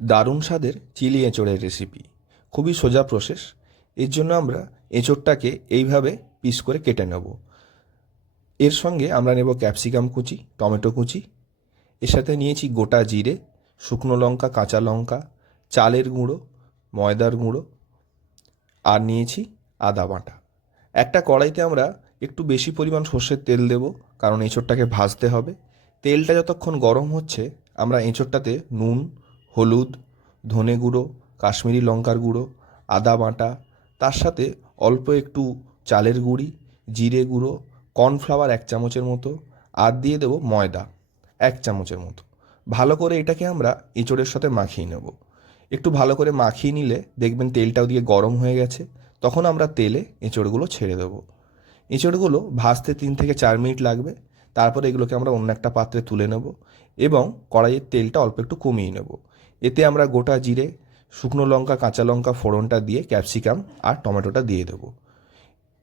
দারুণ স্বাদের chilli এঁচোড়ের recipe. খুবই সোজা প্রসেস। এর জন্য আমরা এঁচোড়টাকে এইভাবে পিস করে কেটে নেব। এর সঙ্গে আমরা নেব ক্যাপসিকাম কুচি, টমেটো কুচি। এর সাথে নিয়েছি গোটা জিরে, শুকনো লঙ্কা, কাঁচা লঙ্কা, চালের গুঁড়ো, ময়দার গুঁড়ো, আর নিয়েছি আদা বাটা। একটা কড়াইতে আমরা একটু বেশি পরিমাণ সর্ষের তেল দেব, কারণ এঁচোড়টাকে ভাজতে হবে। তেলটা যতক্ষণ গরম হচ্ছে আমরা এঁচোড়টাতে নুন, হলুদ, ধনে গুঁড়ো, কাশ্মীরি লঙ্কার গুঁড়ো, আদা বাটা, তার সাথে অল্প একটু চালের গুঁড়ি, জিরে গুঁড়ো, কর্নফ্লাওয়ার 1 চামচের মতো, আর দিয়ে দেবো ময়দা 1 চামচের মতো। ভালো করে এটাকে আমরা এঁচোড়ের সাথে মাখিয়ে নেব। একটু ভালো করে মাখিয়ে নিলে দেখবেন তেলটাও দিয়ে গরম হয়ে গেছে। তখন আমরা তেলে এঁচোড়গুলো ছেড়ে দেবো। এঁচোড়গুলো ভাজতে 3 থেকে 4 মিনিট লাগবে। তারপরে এগুলোকে আমরা অন্য একটা পাত্রে তুলে নেব এবং কড়াইয়ের তেলটা অল্প একটু কমিয়ে নেব। এতে আমরা গোটা জিরে, শুকনো লঙ্কা, কাঁচা লঙ্কা ফোড়নটা দিয়ে ক্যাপসিকাম আর টমেটোটা দিয়ে দেবো।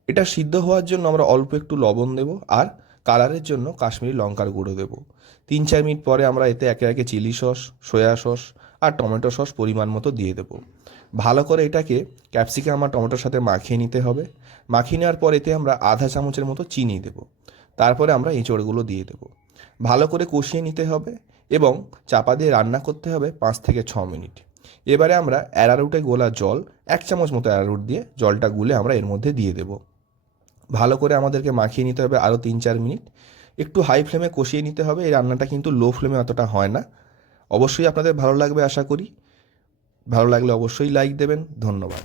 এটা সিদ্ধ হওয়ার জন্য আমরা অল্প একটু লবণ দেব, আর কালারের জন্য কাশ্মীরি লঙ্কার গুঁড়ো দেব। 3-4 মিনিট পরে আমরা এতে একে একে চিলি সস, সয়া সস আর টমেটো সস পরিমাণ মতো দিয়ে দেব। ভালো করে এটাকে ক্যাপসিকাম আর টমেটোর সাথে মাখিয়ে নিতে হবে। মাখিয়ে নেওয়ার পর এতে আমরা আধা চামচের মতো চিনি দেব। তারপরে আমরা এঁচোড়গুলো দিয়ে দেব। ভালো করে কষিয়ে নিতে হবে এবং চাপা দিয়ে রান্না করতে হবে 5 থেকে 6 মিনিট। এবারে আমরা অ্যারারুটে গোলা জল 1 চামচ মতো অ্যারারুট দিয়ে জলটা গুলে আমরা এর মধ্যে দিয়ে দেব। ভালো করে আমাদেরকে মাখিয়ে নিতে হবে আরও 3-4 মিনিট। একটু হাই ফ্লেমে কষিয়ে নিতে হবে। এই রান্নাটা কিন্তু লো ফ্লেমে অতটা হয় না। অবশ্যই আপনাদের ভালো লাগবে আশা করি। ভালো লাগলে অবশ্যই লাইক দেবেন। ধন্যবাদ।